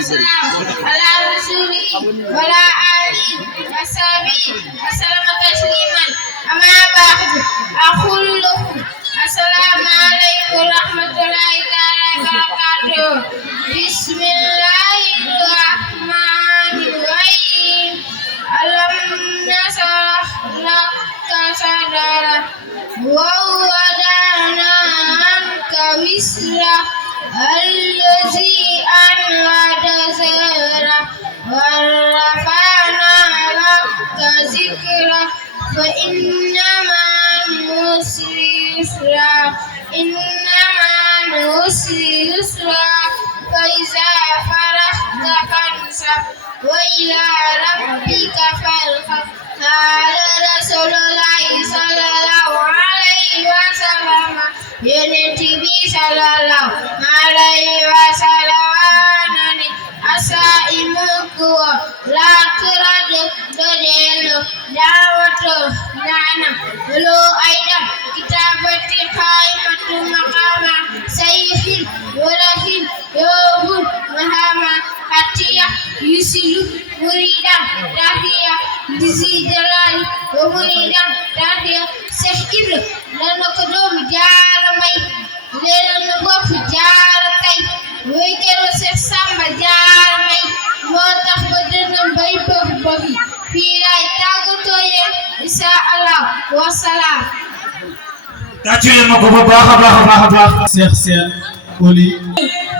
والسلام على رسوله وعلى آله وصحبه وسلم تسليما أما بعد أقول لكم السلام عليكم ورحمة الله تعالى وبركاته بسم الله الرحمن الرحيم ألم نشرح لك صدرك ووضعنا عنك وزرك الذي أنقض ظهرك ورفعنا لك ذكرك فإن مع العسر يسرا إن مع العسر يسرا فإذا فرغت فانصب وإلى ربك فارغب قال رسول الله صلى الله عليه وسلم ينتبه صلى الله عليه وسلم الصائم لا ترد دليل دعوة لعنة ولو أيضا كتابة قائمة مقام سيف ولكن يوم مهما حتى يسل مريدا تحيا بزي جلال ومريدا تحيا سحر لنقدم جارمي لنقف جارتي ويكرو سسام جارمي موتاخ بدنا باي بوبي في لاي تاغوتوي ان شاء الله والسلام تاجي مكو باخ شيخ ولي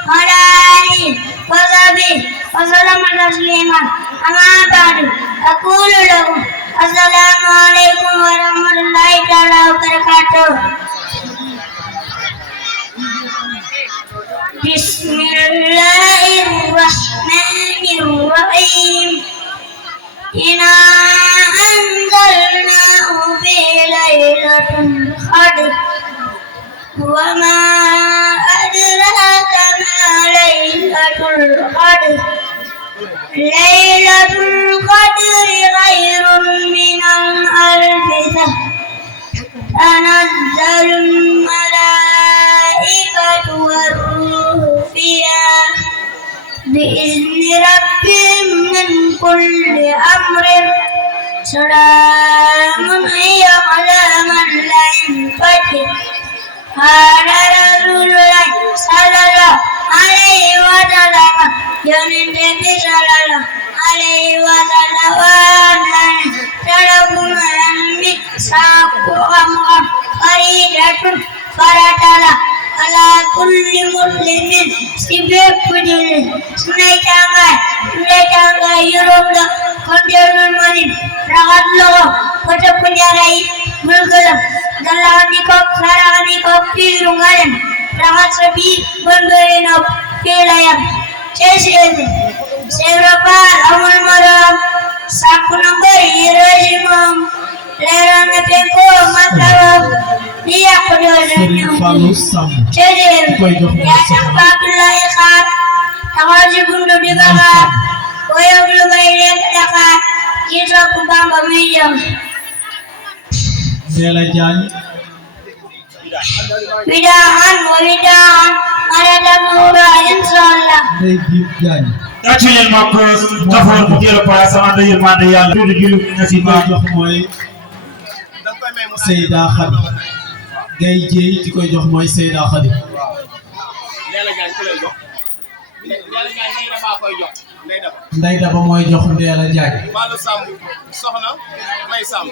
علي وصحبه وسلم تسليما أما بعد أقول لكم السلام عليكم ورحمة الله تعالى وبركاته بسم الله الرحمن الرحيم إنا أنزلناه في ليلة القدر وما أدراك ما ليلة القدر ليلة القدر خير من ألف شهر تنزل الملائكة والروح فيها بإذن ربهم من كل أمر سلام هي على مطلع الفجر قال رسول الله صلى الله عليه وسلم يونس صلى الله عليه وسلم سلام الأنبياء ساقهم فريدة فرتلا على كل مسلم سبب بدل سنيتanga يروم كندل المريض رغد له فتبنياري ملغلم دلاني كوك ساراني كوك فيرونغالم رغد سبي بندرينوك فيلايم Cesel, Segrapal, Amal Maram, Sakunambar, Hirajimam, Leran Peko, Mataram, Dia Kodolanyam, Cesel, Yasam Babulai Khat, Tawaji Bundu Dibaga, Oyoglu Baile Daka, Kiswa Kubamba Mijam. Bela Jan Widahan, Widahan, Maradam Ura, Inshallah. David Jan taji mako tafal mu jël pa sama day mande yalla tuddu jilu nasiba jox moy Seyda Khadi gay jey ci koy jox moy Seyda Khadi Lela Jaañ ko lay jox Lela Jaañ ngay dafa koy jox nday daba moy jox Ndela Jaañ Malu Samb soxna may Samb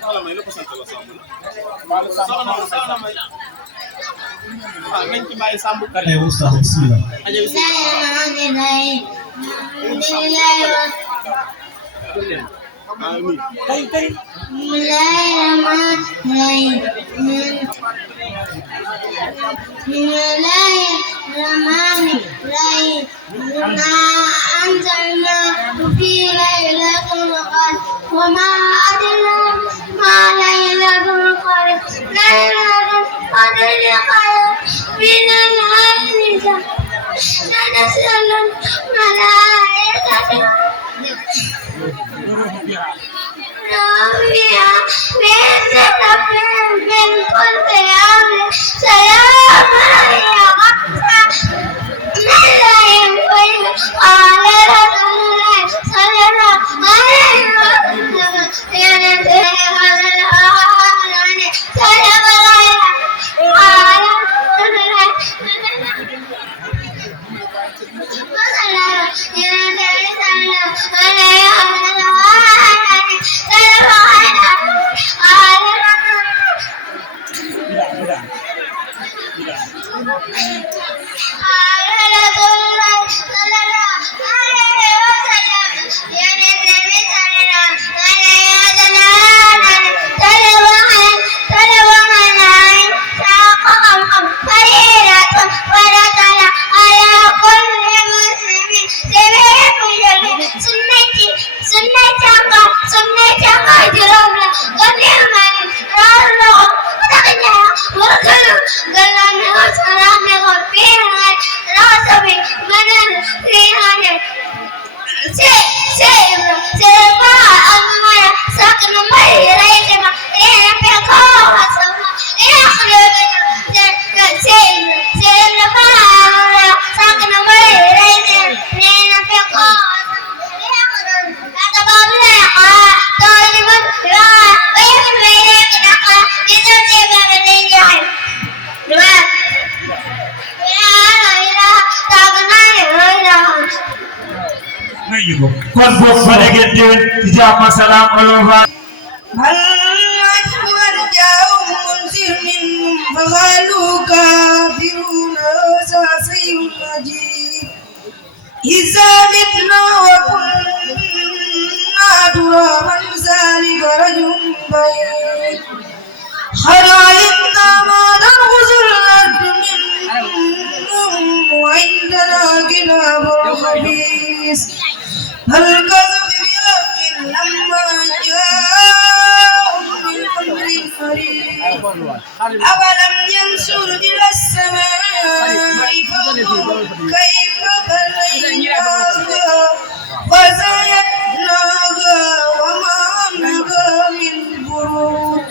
soxna may lu ko sant la Samb Malu Samb soxna may nañ ci bàyyi Samb kare ay ustaz bismillah وما أدراك ما ليلة القدر ليلة القدر خير من ألف شهر تنزل الملائكة فيها بإذن ربهم من كل أمر سلام هي حتى من لا ينفع kon boog ba ngeen déwén ci jàmm ak salaam aloha هل عجب الجاء منذر منهم فقالوا كافرون هذا شيء عجيب إذا متنا وكنا ترابا ذلك رجل بعيد هل علمنا ما ننقص الأرض منهم وعندنا كتاب خبيث هل كذب بحق لما جاءهم بالأمر القريب أولم ينظر إلى السماء فوقهم كيف بنيناها وزيناها وما لها من فروج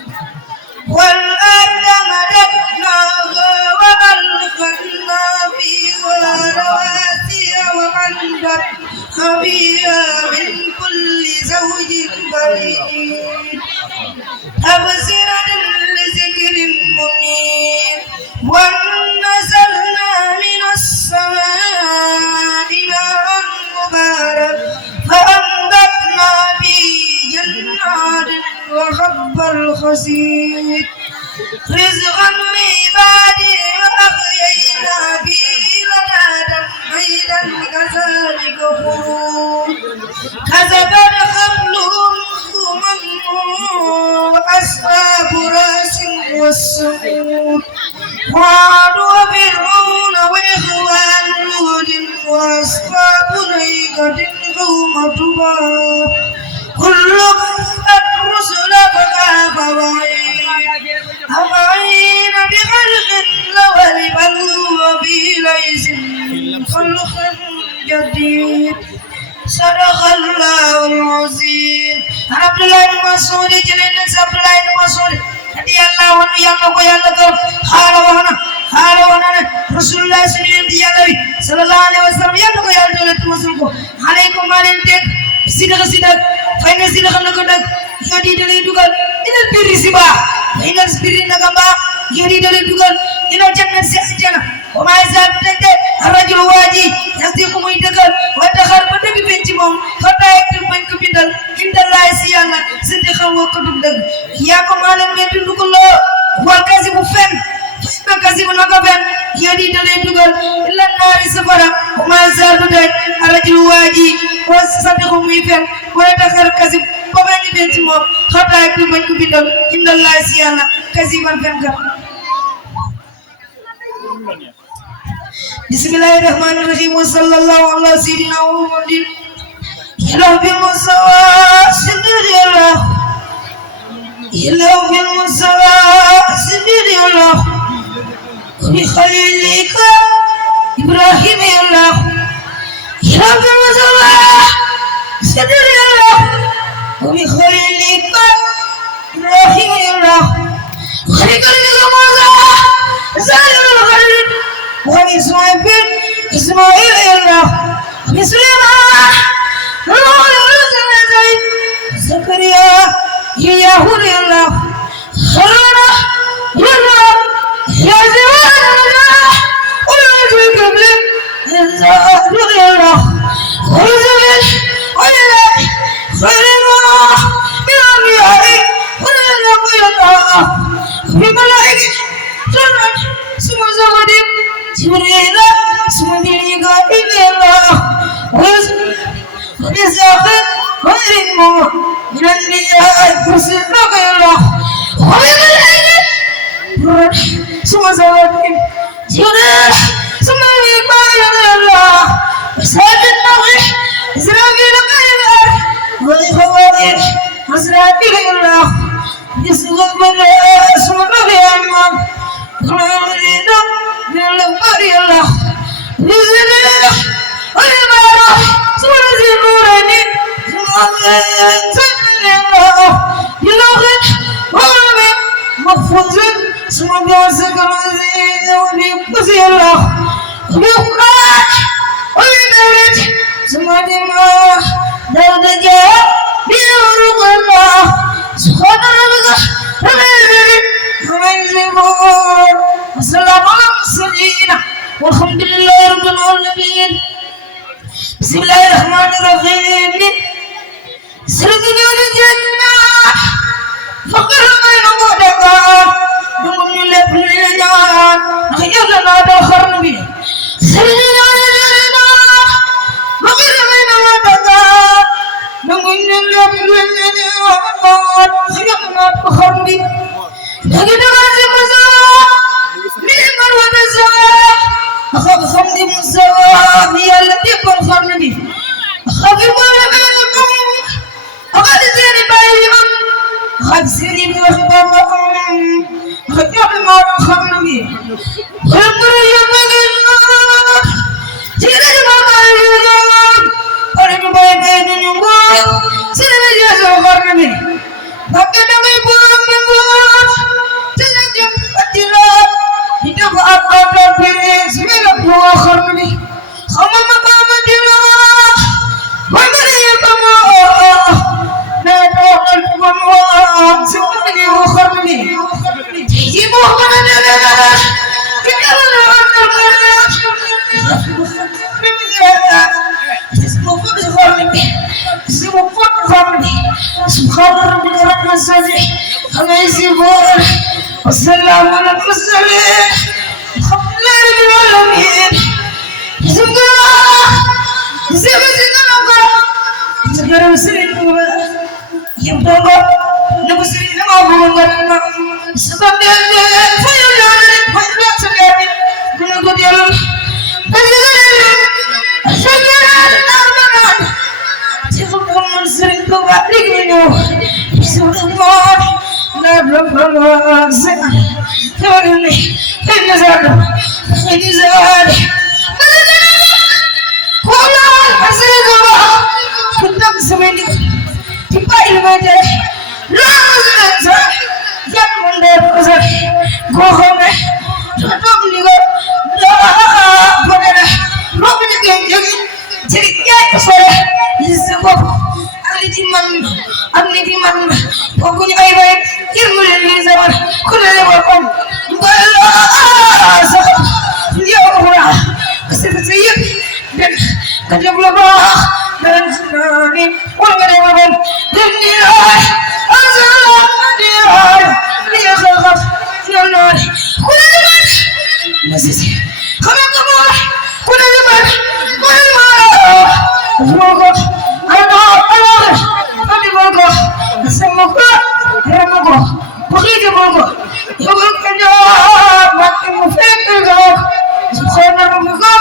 والأرض مددناها وألقينا فيها رواسي وأنبتنا فيها من كل زوج بريد تبصرة لذكر منير ونزلنا من السماء ماء مبارك فأنبتنا به جنات وحب الحصيد رزقا لعباده وأحيينا به بلدا ميتا كذلك خروج كذبت قبلهم وأصحاب راس والسمود وعاد وفرعون وإخوان لوط وأصحاب الأيكة قوم تبع كل كذبت رسل فكيف وعيد أفعين بخلق الأول بل هو في ليس خلق جديد صدق الله العظيم عبد الله بن مسعود جلنا عبد الله بن مسعود رضي الله عنه يملك يلقى حال وانا رسول الله صلى الله عليه وسلم يملك يلقى مسلمكم عليكم عليكم sidaq fay na sidaq nako dag yodi dalay dugal ina biri siba ina biri nagamba yodi dalay dugal ina jannat si ajana wa ma yazal tadde arrajul waji yasdiqu muy degal wa takhar ba debi ben ci mom fata ek bañ ko bindal indallahi si yalla siddiqan wa ko dug dag ya ko malam ne dundu ko lo wal kasibu fen fa kasibu nako fen yodi dalay dugal illa nari safara wa ma yazal tadde arrajul waji wa sadiqu muy fen wa takhar kasib ba bañ ben ci mom fata ek bañ ko bindal indallahi si yalla kasiban fen ka Bismillahirrahmanirrahim. Sallallahu ala sayyidina Muhammadin. Ilah bil musawa sindirillah. Ilah bil musawa sindirillah. Bi khalilika Ibrahim Allah. Ilah bil musawa sindirillah. Bi khalilika Ibrahim Allah. Khalilika Musa Zalim al-Khalil. إسماعيل الله بسليمان زكريا يهود الله خلونا يا زمان الله قبل بساق غير من النيات بسرك الله غير العين ثم زوجين جناح ثم يقال الله بساق النغش إسرائيل غير الأرض غير غير إسرائيل الله بساق الله ثم ربيعنا غير من الغير الله بساق الله سورة محفوظ اسم جوزك العزيز وبيقصي الله وبيقراك وبيبرد ثم دماء دردجة بيورق الله سبحان ربك وبيبرد وبيزبور والسلام على المرسلين والحمد لله رب العالمين بسم الله الرحمن الرحيم سرقنا الجنة فقر من مدقان نمن لبنان خيرنا دخرن بي سرقنا الجنة فقر من مدقان نمن لبنان خيرنا دخرن بي لكن غازي مزاق من مرود الزواق أخاف خمدي مزاق هي التي بالخرن بي أخاف بولغانكم أخاف زيني بايهم أخاف سيري بوخبابكم أخاف يوم الخرن بي خلقر يبغينا جيري بابايهم أريد بايبين يوم سيري بيجازو خرن بي فكذا بيبون من بوات تنجم أتلا hidup apa diri sembilan buah khurni, khamam apa diri, bagaimana ya kamu? Nada kamu sembilan buah khurni, ibu mana nada? Kita والسلام على المرسلين الحمد لله رب العالمين زمنا مسلين يبقى نبسلين ما بقولنا سبب pokoknya baik-baik ilmu dari zaman kuliah bakom ya Allah kesempatan dan kerja belakang dan senang orang ada bakom dan nilai azalah nilai dia khaf ya Allah kuliah masih kamu kuliah semoga semoga semoga begitu semoga yang kerja makin mufidlah subhanallah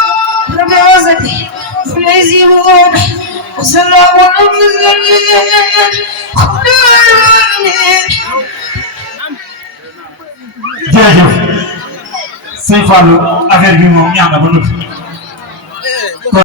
rabbil alamin fulazibun wassalamu ala mursalin jërëjëf sëñ Fallou affaire bi moom ñaan na ba noppi